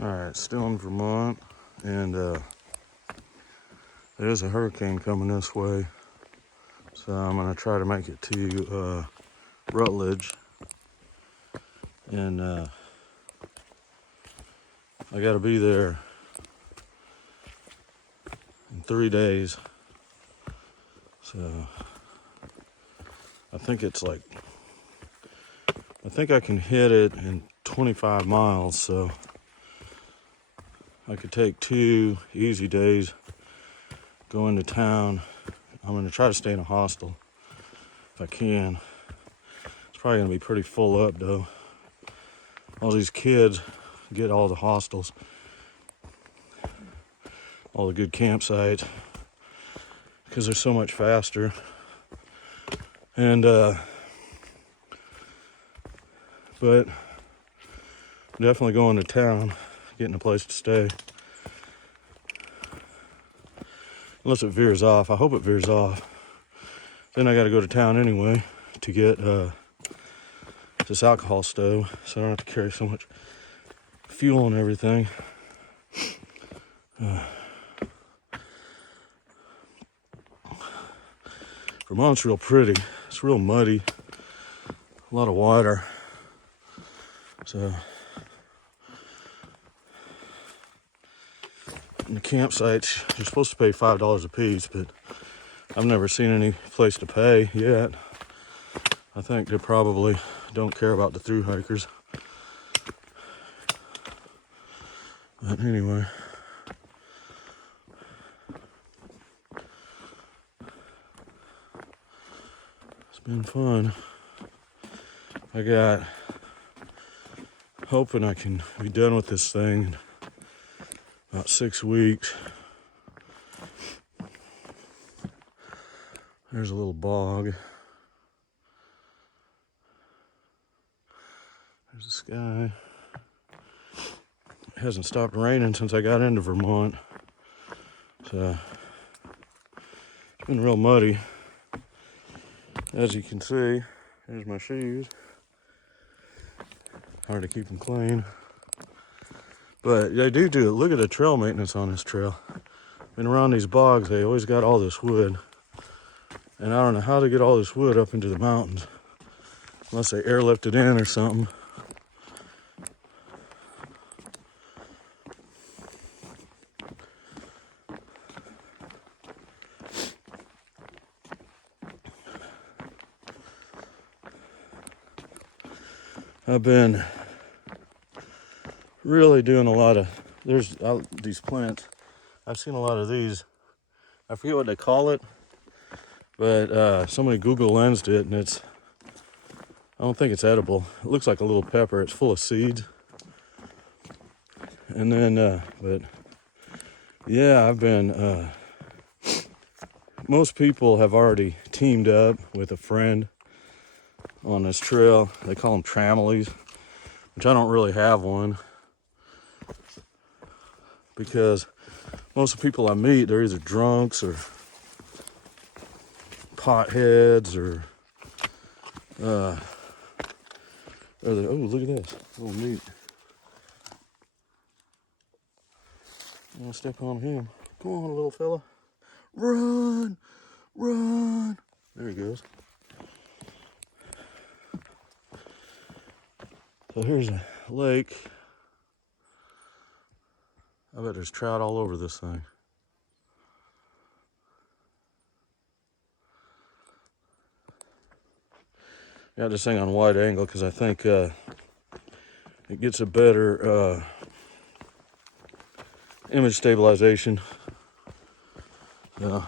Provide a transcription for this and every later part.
All right, still in Vermont, and there's a hurricane coming this way, so I'm gonna try to make it to Rutledge, and I gotta be there in 3 days. So I think I can hit it in 25 miles, so I could take 2 easy days going to town. I'm gonna try to stay in a hostel if I can. It's probably gonna be pretty full up though. All these kids get all the hostels, all the good campsites, because they're so much faster. And but definitely going to town, getting a place to stay. Unless it veers off. I hope it veers off. Then I got to go to town anyway to get this alcohol stove, so I don't have to carry so much fuel and everything. Vermont's real pretty. It's real muddy. A lot of water. So, in the campsites, you're supposed to pay $5 a piece, but I've never seen any place to pay yet. I think they probably don't care about the thru hikers. But anyway. It's been fun. I got hoping I can be done with this thing in about 6 weeks. There's a little bog. There's the sky. It hasn't stopped raining since I got into Vermont. So it's been real muddy. As you can see, there's my shoes. Hard to keep them clean. But they do it. Look at the trail maintenance on this trail. Been around these bogs, they always got all this wood. And I don't know how to get all this wood up into the mountains. Unless they airlift it in or something. I've been really doing a lot of, there's these plants. I've seen a lot of these. I forget what they call it, but somebody Google lensed it, and I don't think it's edible. It looks like a little pepper. It's full of seeds. And then, but yeah, I've been, most people have already teamed up with a friend on this trail. They call them tramilies, which I don't really have one, because most of the people I meet, they're either drunks or potheads or oh, look at this little meat. I'm gonna step on him. Come on, little fella, run, run. There he goes. So here's a lake. I bet there's trout all over this thing. Got this thing on wide angle because I think it gets a better image stabilization. I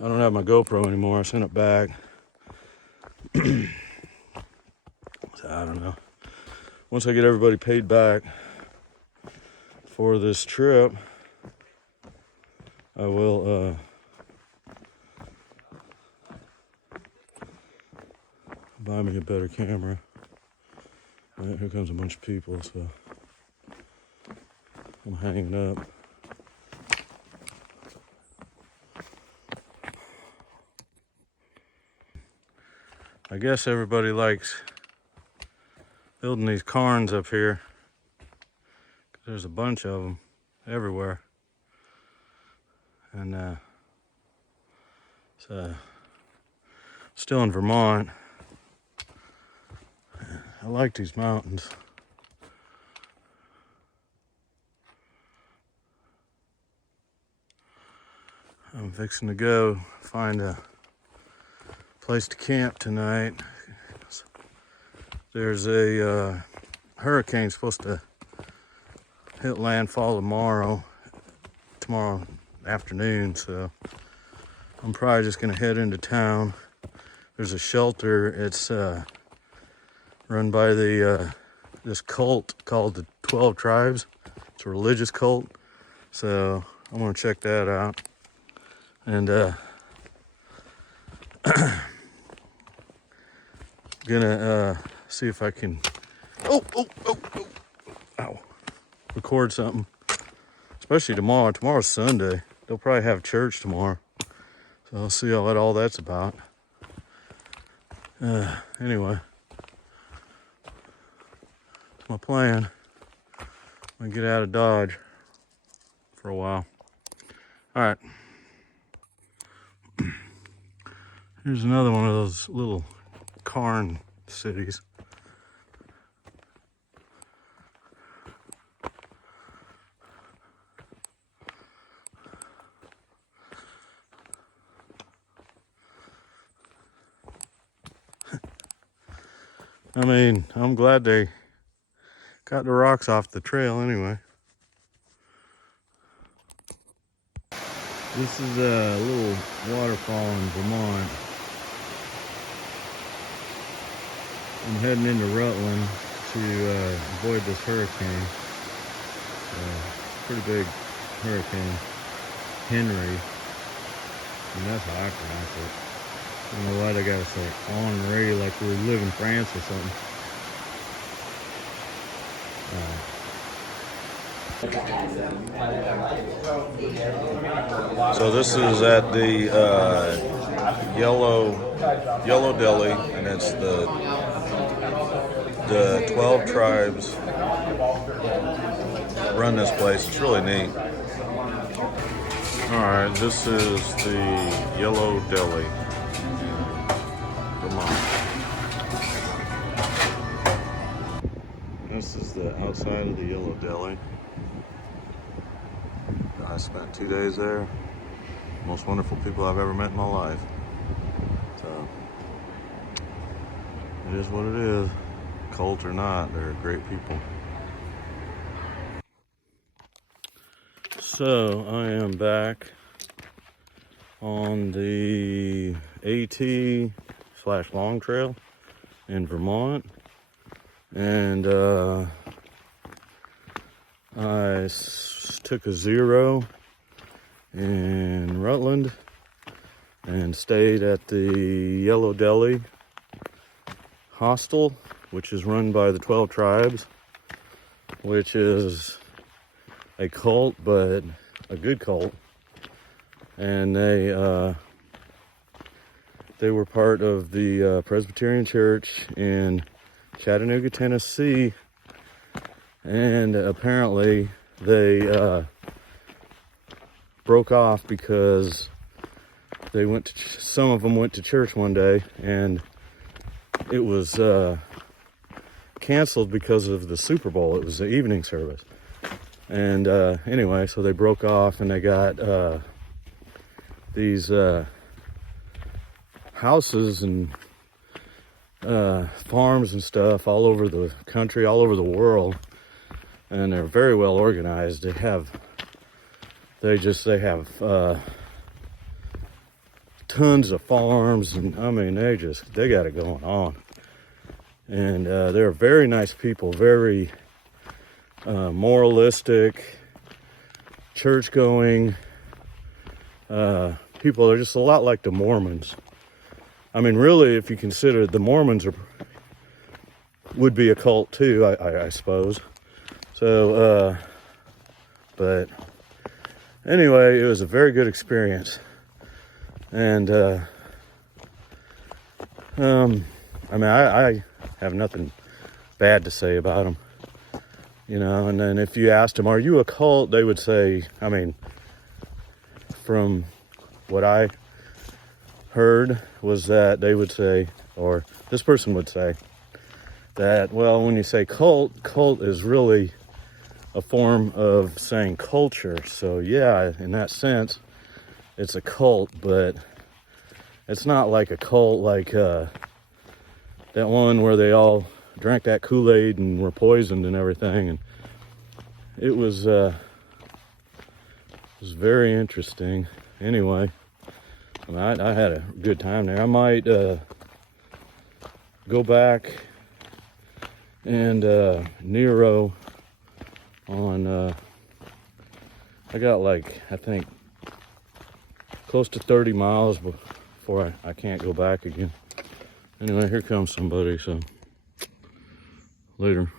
don't have my GoPro anymore. I sent it back. So I don't know. Once I get everybody paid back for this trip, I will buy me a better camera. Right, here comes a bunch of people, so I'm hanging up. I guess everybody likes building these cairns up here. There's a bunch of them everywhere. And so still in Vermont. I like these mountains. I'm fixing to go find a place to camp tonight. There's a hurricane supposed to hit landfall tomorrow afternoon, so I'm probably just gonna head into town. There's a shelter. It's run by this cult called the 12 Tribes. It's a religious cult, so I'm gonna check that out. And gonna see if I can record something, especially tomorrow. Tomorrow's Sunday. They'll probably have church tomorrow, so I'll see what all that's about. Anyway, my plan. I'm gonna get out of Dodge for a while. All right. Here's another one of those little cairn cities. I mean, I'm glad they got the rocks off the trail anyway. This is a little waterfall in Vermont. I'm heading into Rutland to avoid this hurricane. Pretty big hurricane, Henry. And that's how I pronounce it. I don't know why they gotta say Henri like we live in France or something. So this is at the Yellow Deli, and it's the 12 tribes run this place. It's really neat. All right, this is the Yellow Deli, Vermont. This is the outside of the Yellow Deli. I spent 2 days there. Most wonderful people I've ever met in my life. So it is what it is. Cult or not, they're great people. So I am back on the AT/Long Trail in Vermont, and I took a 0 in Rutland and stayed at the Yellow Deli hostel, which is run by the 12 Tribes, which is a cult, but a good cult. And they were part of the Presbyterian Church in Chattanooga, Tennessee, and apparently they broke off because they some of them went to church one day, and it was canceled because of the Super Bowl. It was the evening service. And anyway, so they broke off, and they got these houses and farms and stuff all over the country, all over the world, and they're very well organized. They have tons of farms, and I mean, they got it going on. And they're very nice people, very moralistic, church-going people. They're just a lot like the Mormons. I mean, really, if you consider the Mormons would be a cult too, I suppose. So, but anyway, it was a very good experience. And I mean, I have nothing bad to say about them. you know. And then if you asked them, are you a cult? They would say, I mean, from what I heard was that they would say, or this person would say, that, well, when you say cult is really a form of saying culture. So yeah, in that sense, it's a cult, but it's not like a cult like that one where they all drank that Kool-Aid and were poisoned and everything. And it was very interesting. Anyway, I had a good time there. I might go back and Nero on I got like, I think close to 30 miles before I can't go back again. Anyway, here comes somebody, so later.